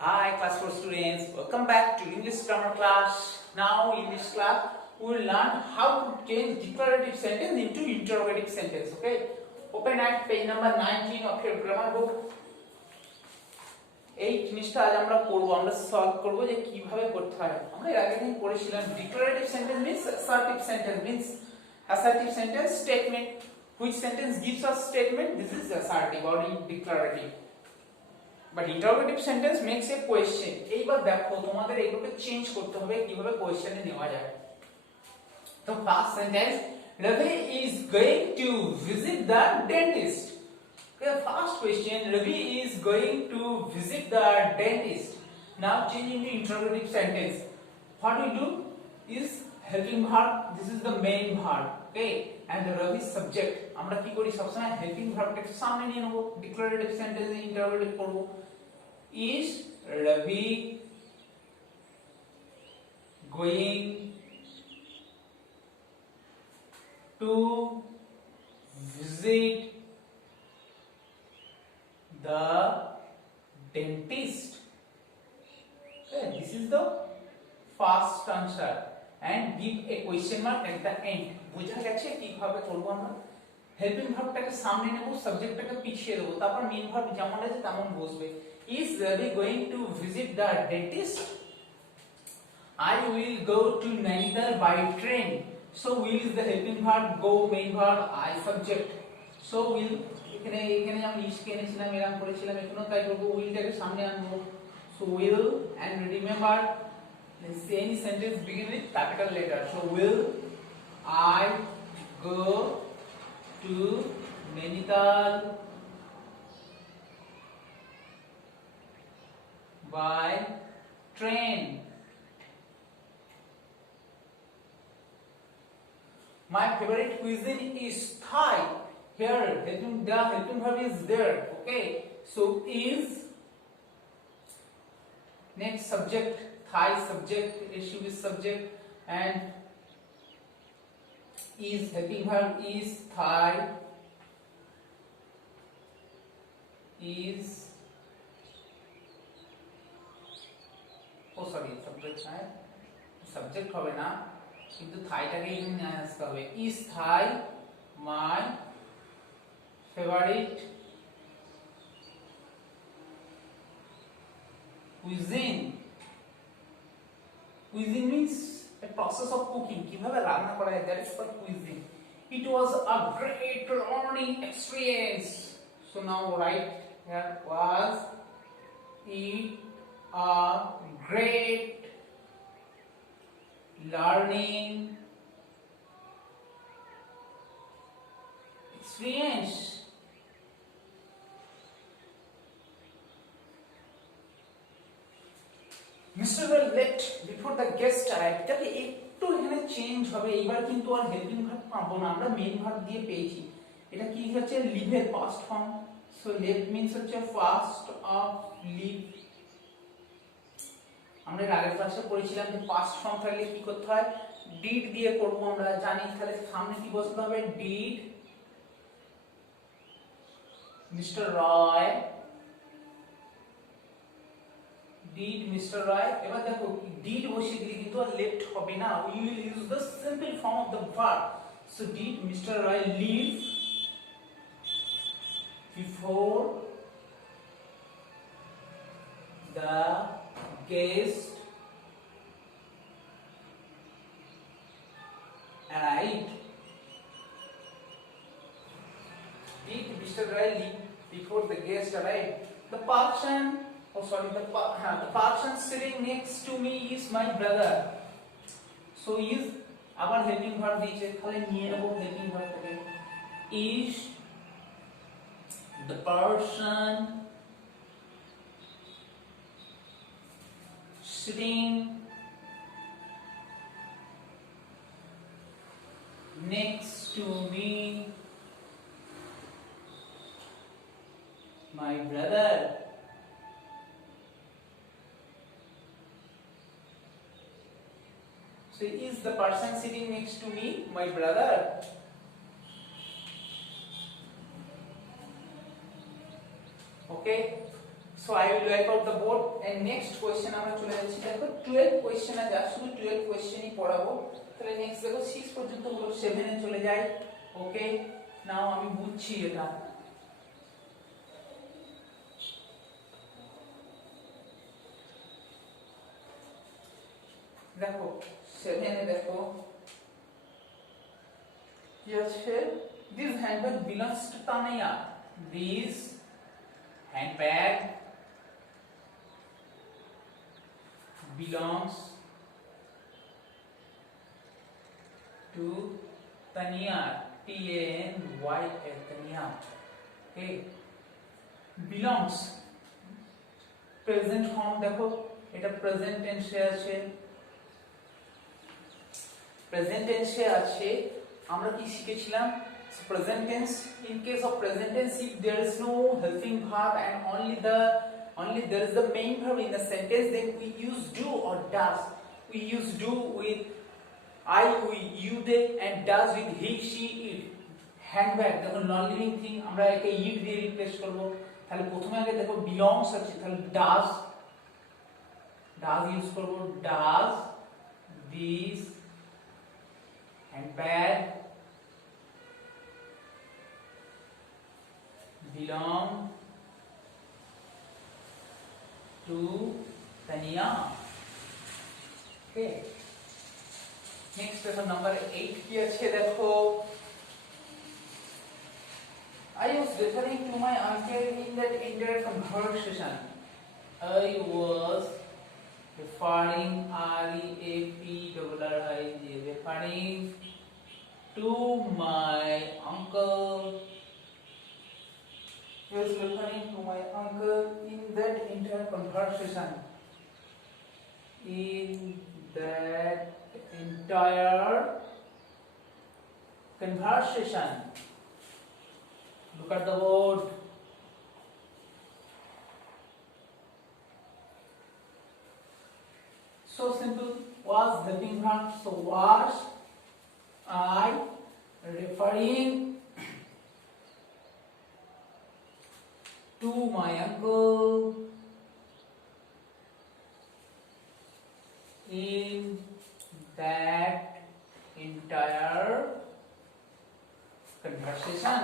Hi class 4 students, welcome back to English grammar class. Now in this class we will learn how to change declarative sentence into interrogative sentence. Okay, open at page number 19 of your grammar book. এই জিনিসটা আজ আমরা করব, আমরা সলভ করব যে কিভাবে করতে হয়। আমরা এর আগে দিন পড়েছিলাম declarative sentence means assertive sentence means assertive sentence statement which sentence gives us statement, this is assertive or declarative. But interrogative sentence makes a question. এইবার দেখো তোমাদের এগুলোকে চেঞ্জ করতে হবে কিভাবে কোশ্চেনে নেওয়া যায়। তো first sentence, Ravi is going to visit the dentist. Okay, first question, Ravi is going to visit the dentist. Now change into interrogative sentence. What we do is helping verb, this is the main verb, okay, and the Ravi subject. আমরা কি করি সবসময় হেল্পিং ভার্বটাকে সামনে নিয়ে নেব, ডিক্লারেটিভ সেন্টেন্সে ইন্টারোগেটিভ করব। Is Ravi going to visit the dentist? Okay, this is the first answer and give a question mark at the end. বুঝা গেছে কিভাবে করব আমরা? হেল্পিং ভার্বটাকে সামনে নেব, সাবজেক্টটাকে পিছিয়ে দেব, তারপর মেইন ভার্ব যেমন আছে তেমন বসবে। Is Ravi going to visit the dentist? I will go to Nainital by train. So will is the helping verb, go main verb, I subject. So will এখানে আমি is কে এনেছিলাম, এরকম করেছিলাম, এখানেও তাই করব, will টাকে সামনে আনবো। So will, and remember any sentence begin with capital letter. So will I go to Nainital by train? My favorite cuisine is Thai. Here the helping verb is there, okay, so is next subject, Thai subject, issue is subject, and is helping verb is Thai, is subject হবে না, কিন্তু থাইটাকে এখানে আসতে হবে। is Thai my favorite cuisine? Cuisine means a process of cooking, কিভাবে রান্না করা হয়, that is called cuisine. It was a great learning experience. So now write here, was it a great learning experience? Mr. Well left before the guest arrived. তাহলে একটু এখানে চেঞ্জ হবে, এইবার কিন্তু আর হেল্পিং ভার্ব পাবো না, আমরা মেইন ভার্ব দিয়ে পেয়েছি। এটা কি হচ্ছে, লিভ এর past form. So left means হচ্ছে ফার্স্ট অফ লিভ। আমরা এর আগের ক্লাসে পড়েছিলাম যে পাস্ট ফর্ম থাকলে কি করতে হয়, ডিড দিয়ে করব, আমরা জানি। তাহলে সামনে কি বসতে হবে, did mister Roy, did mister Roy. এবার দেখো ডিড বসিয়ে দিলে কিন্তু আর লেফট হবে না, we will use the simple form of the verb. So did mister Roy live before the guest arrived? Did Mr. Roy leave before the guest arrived? The person sitting next to me is my brother. So is আবার helping verb দিয়েছে, তাহলে নিয়ে নেব helping verb থেকে। Is the person sitting next to me my brother? So is the person sitting next to me my brother? Okay, So I will wipe out the board and next question আমরা চলে যাচ্ছি দেখো 12 কোশ্চেন আছে আর শুধু 12 কোশ্চেনই পড়াবো তাহলে নেক্সট দেখো 6 পর্যন্ত হলো 7 এ চলে যাই ওকে নাও আমি বুঝছি এটা দেখো 7 এ দেখো কি আছে this handbag belongs to Tanya this handbag belongs to Tanya T-A-N-Y-A Tanya okay belongs present form দেখো এটা present tense এ আছে present tense এ আছে আমরা কি শিখেছিলাম present tense in case of present tense if there is no helping verb and only there is the main verb in the sentence then we use do or does we use do with I we you they and does with he she it handbag দেখো non living thing আমরা একে it দিয়ে রিপ্লেস করব তাহলে প্রথমে আগে দেখো belongs আছে তাহলে does ইউজ করব does this handbag belong to Tanya okay next question number 8 কি আছে দেখো I was referring to my uncle in that entire conversation I was referring referring to my uncle He was referring to my uncle in that entire conversation. In that entire conversation. Look at the word. So simple. Was helping verb. So was I referring to my uncle in that entire conversation.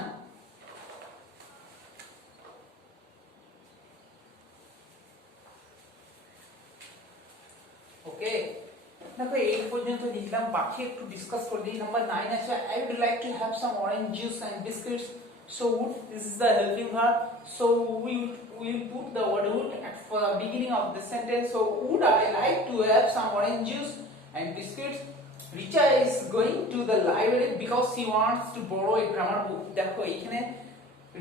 Okay. দেখো এই পর্যন্ত লিখলাম বাকি একটু ডিসকাস করে দিই নাম্বার 9 আছে I would like to have some orange juice and biscuits so would this is the helping verb so we will put the word would for the beginning of the sentence so would I like to have some orange juice and biscuits Richa is going to the library because she wants to borrow a grammar book দেখো এখানে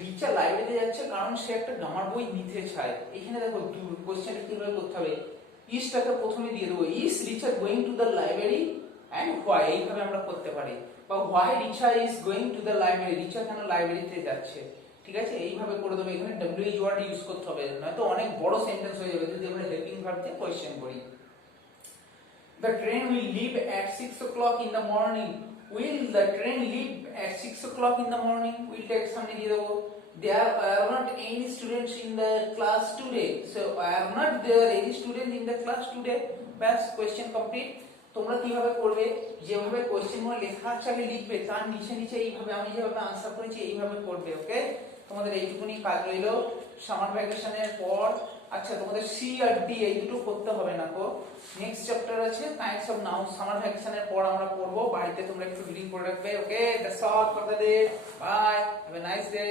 রিচা লাইব্রেরিতে যাচ্ছে কারণ সে একটা গ্রামার বই নিতে চায় এখানে দেখো কোশ্চেনটা কিভাবে করতে হবে ইসটাকে প্রথমে দিয়ে দেবো is Richa going to the library and why এইভাবে আমরা করতে পারি বা why Richa is going to the library Richa কেন লাইব্রেরিতে যাচ্ছে ঠিক আছে এইভাবে করে দেবো এখানে ডব্লিউএইচ ওয়ার্ড ইউজ করতে হবে নয়তো অনেক বড় সেন্টেন্স হয়ে যাবে যদি আমরা হেল্পিং ভার্ব দিয়ে কোশ্চেন করি The train will leave at 6 o'clock in the morning. Will the train leave at 6 o'clock in the morning? Will take সামনে দিয়ে দেবো There are not any students in the class today. So are not there any students in the class today? Bas question complete. তোমরা কিভাবে করবে যেভাবে কোশ্চেনগুলো লেখা আছে আগে লিখবে তার নিচে নিচে এইভাবে আমি যেভাবে আনসার করেছি এইভাবে করবে ওকে তোমাদের এইটুকুনি কাজ রইলো সামার ভ্যাকেশনের পর আচ্ছা তোমাদের সি আর ডি এই দুটো করতে হবে না গো নেক্সট চ্যাপ্টার আছে কাইন্ডস অফ নাউন সামার ভ্যাকেশনের পর আমরা পড়বো বাড়িতে তোমরা একটু রিডিং করে রাখবে okay that's all for the day by have a nice day